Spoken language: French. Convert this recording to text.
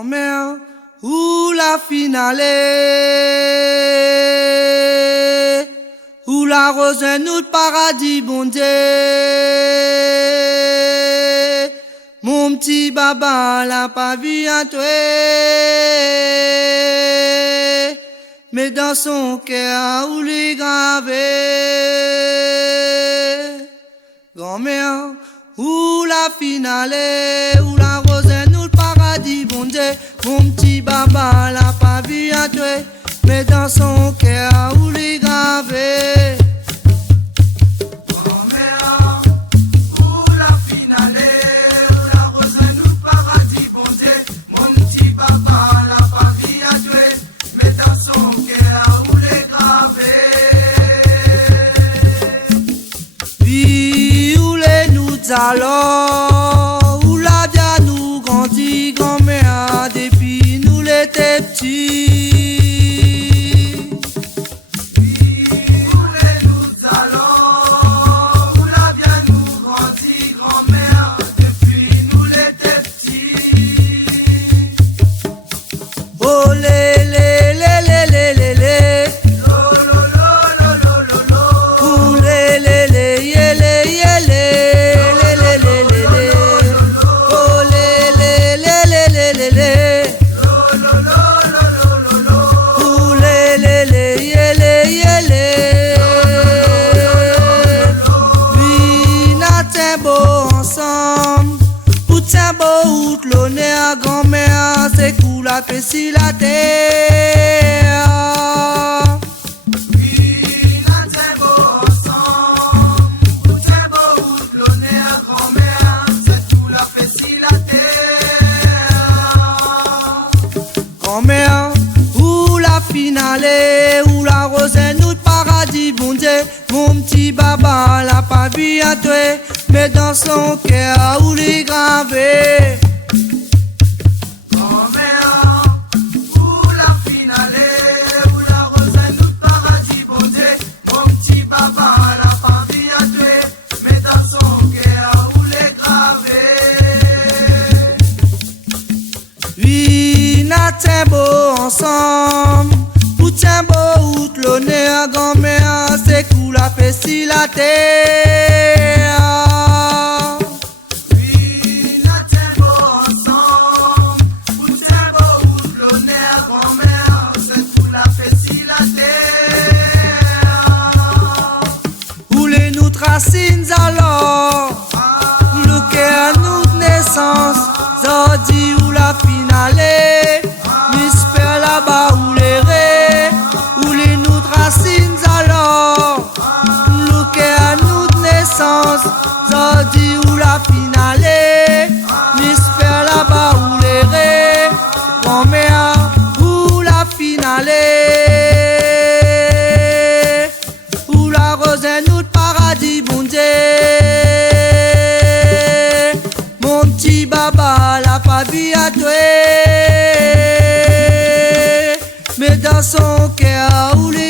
Mer ou la finale ou la rose nous paradis bon Dieu. Mon petit baba l'a pas vu en toi, mais dans son cœur où les gravé. Grand-mère ou la finale ou la rose nous paradis bon Dieu. Mon petit baba l'a pas vu en toi, mais dans son cœur où les gravé. Alors, où la bien nous grandit, grand-mère, depuis nous l'étions petits. Où les nous allons, où la bien nous grandit, grand-mère, depuis nous l'étions petits. Oh lé lé lé lé lé lé lé, lo lo lo lo lo lo lo, oh lé lé lé yé lé yé lé. L'honneur grand-mère, c'est cool la fessie la terre. Oui, la t'es beau ensemble, où t'es beau, où l'honneur grand-mère, c'est tout la fessie la terre. Grand-mère, où la finale, où la rose nous de paradis, bon Dieu, mon petit baba l'a pas vu à toi, mais dans son cœur où les gravé. T'es beau ensemble, où t'es beau, où l'honneur grand-mère, c'est cool la fessie la terre. Oui, là t'es beau ensemble, où t'es beau, où l'honneur grand-mère, c'est cool la fessie la terre. Où les nous tracines alors, où le cœur nous de naissance, Zordi où la finale. Là-bas où les raies, où les nous tracines alors, nous qu'à nous de naissance, Zordi où la finale, m'espère là-bas où les raies, grand-mère où la finale, où la rose nous de paradis bon Dieu, mon petit baba l'a pas vu à toi. Mais dans son cœur où les